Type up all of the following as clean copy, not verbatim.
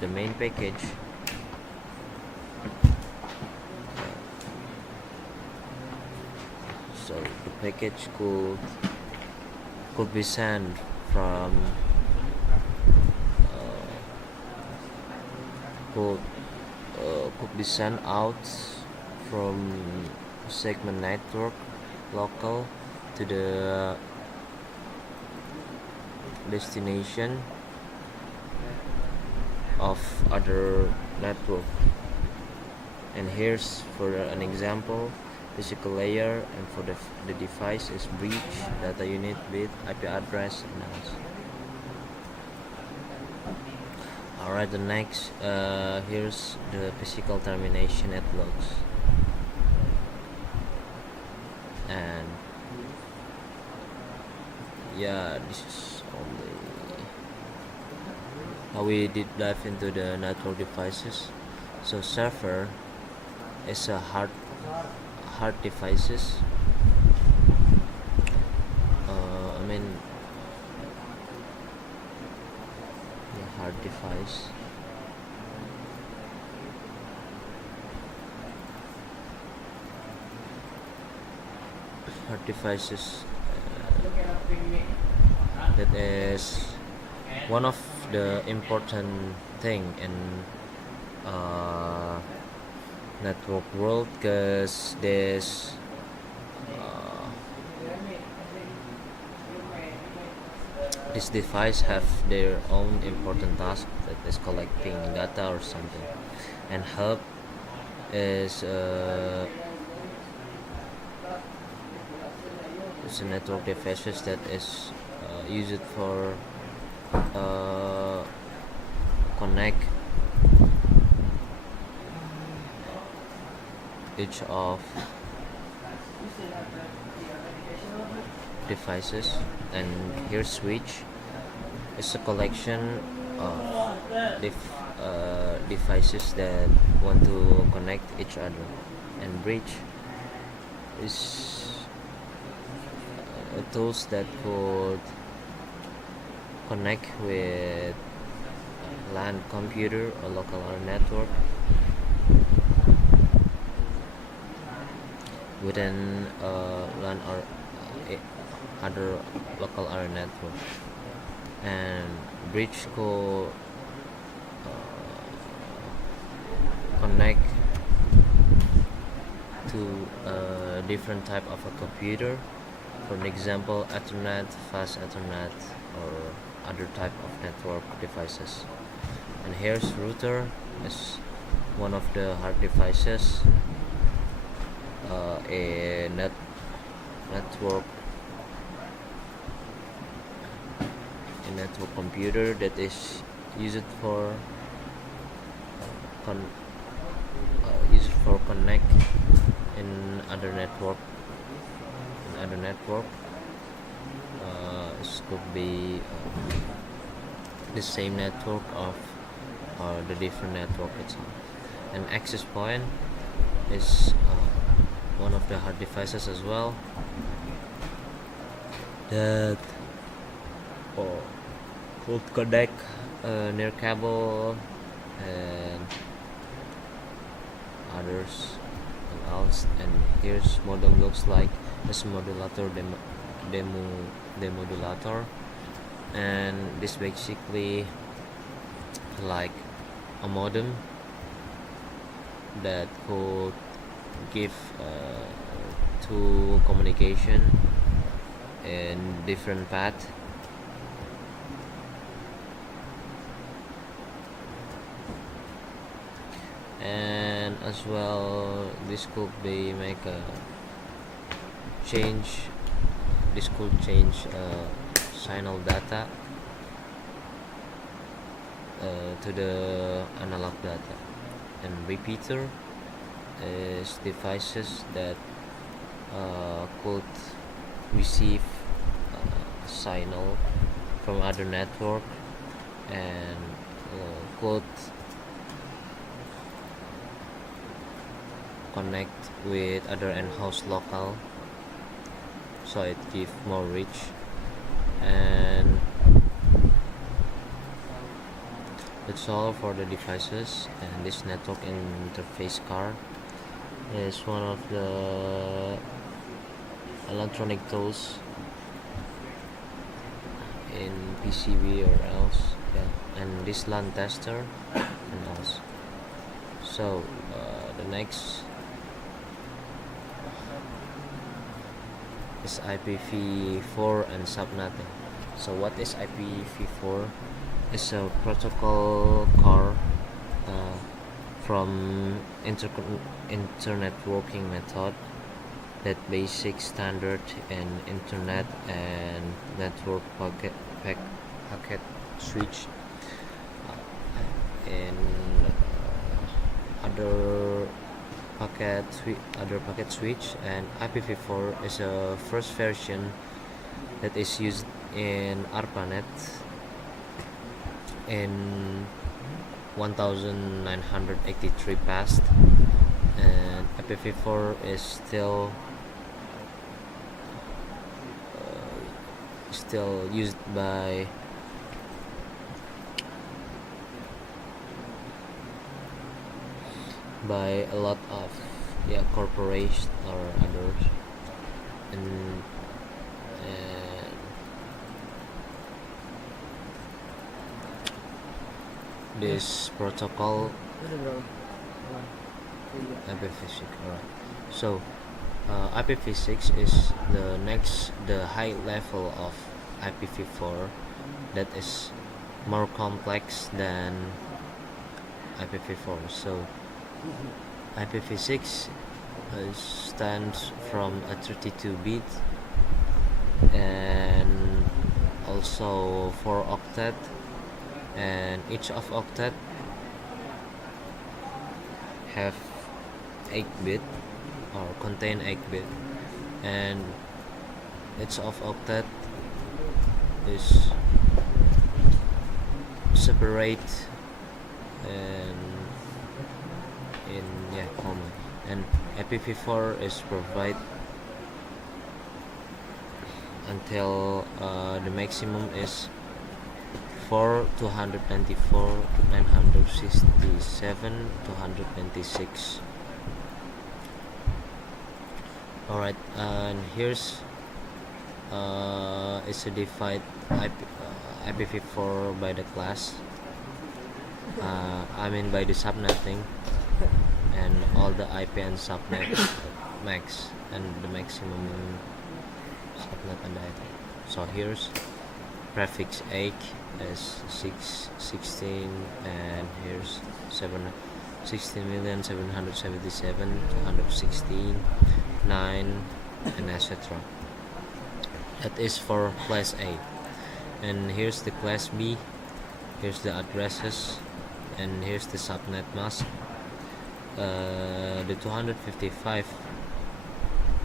the main package. So the package could be sent from could could be sent out from segment network local to the destination of other network. And here's for an example: physical layer, and for the device is bridge, data unit, bit, IP address, and else. Alright, the next here's the physical termination at logs. And yeah, this is only how we did dive into the network devices. So server is a hard devices. I mean, the hard device. Hard devices that is one of the important thing in network world, because this device have their own important task, that is collecting data or something. And hub is it's a network devices that is used for connect each of devices. And here switch is a collection of devices that want to connect each other. And bridge is tools that could connect with LAN computer or local area network within LAN or other local area network. And bridge could connect to a different type of a computer. For an example, Ethernet, fast Ethernet, or other type of network devices. And here's router is one of the hard devices, a network computer that is used for connect in other network. It could be the same network of or the different network itself. And access point is one of the hard devices as well, that could connect near cable and others and else. And here's modem looks like as modulator demodulator, and this basically like a modem that could give to communication in different path. And as well, this could be make a change this could change signal data to the analog data. And repeater is devices that could receive signal from other network and could connect with other in-house local, so it give more reach. And That's all for the devices, and this network interface card is one of the electronic tools in PCB or else, yeah. And this LAN tester and else. So the next is IPv4 and subnetting. So what is IPv4? It's a protocol core from internet working method that basic standard in internet and network packet switch and other packet switch. And IPv4 is a first version that is used in ARPANET in 1983 past, and IPv4 is still used by a lot of corporations or others, and this protocol IPv6. Alright, so IPv6 is the high level of IPv4 that is more complex than IPv4. So IPv6 stands from a 32-bit and also 4 octet, and each of octet have 8-bit or contain 8-bit, and each of octet is separate and in common. And IPv4 is provide until the maximum is 4 294 967 296. Alright, and here's it's a divide IPv4 by the class, I mean by the subnetting, and all the IP and subnet max and the maximum subnet and the IP. So here's prefix 8 is 16, and here's 16,777,216 9, and etc. That is for class A. And here's the class B. Here's the addresses, and here's the subnet mask. The 255,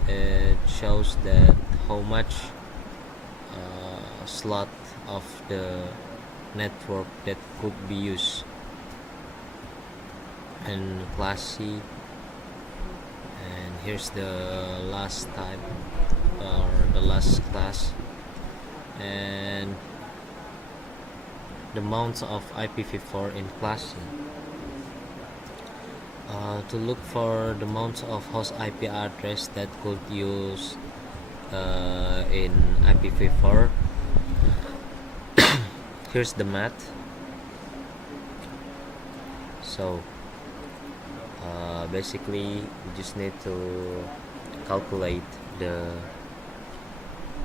it shows that how much slot of the network that could be used. And class C, and here's the last type or the last class, and the amounts of IPv4 in class C. To look for the amounts of host IP address that could use in IPv4, here's the math. So basically you just need to calculate the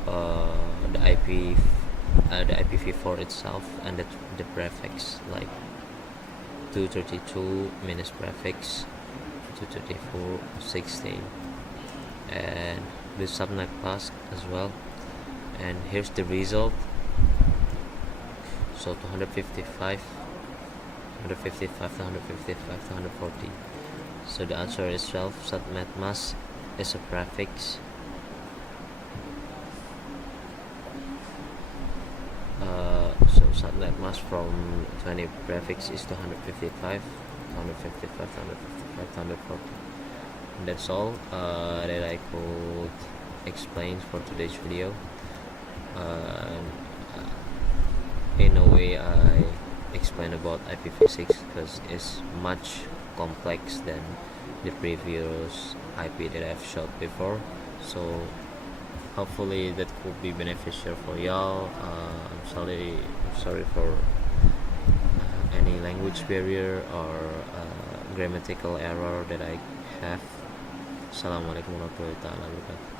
IPv4 itself and the prefix, like 232 minus prefix 234 16, and the subnet mask as well. And here's the result. So 255 240. So the answer is 12. Subnet mask is a prefix. So subnet mask from 20 prefix is 255, 240. And that's all that I could explain for today's video. In a way, I explain about IPv6 because it's much complex than the previous IP that I've showed before. So hopefully that could be beneficial for y'all. I'm sorry for any language barrier or grammatical error that I have. Assalamualaikum warahmatullahi wabarakatuh.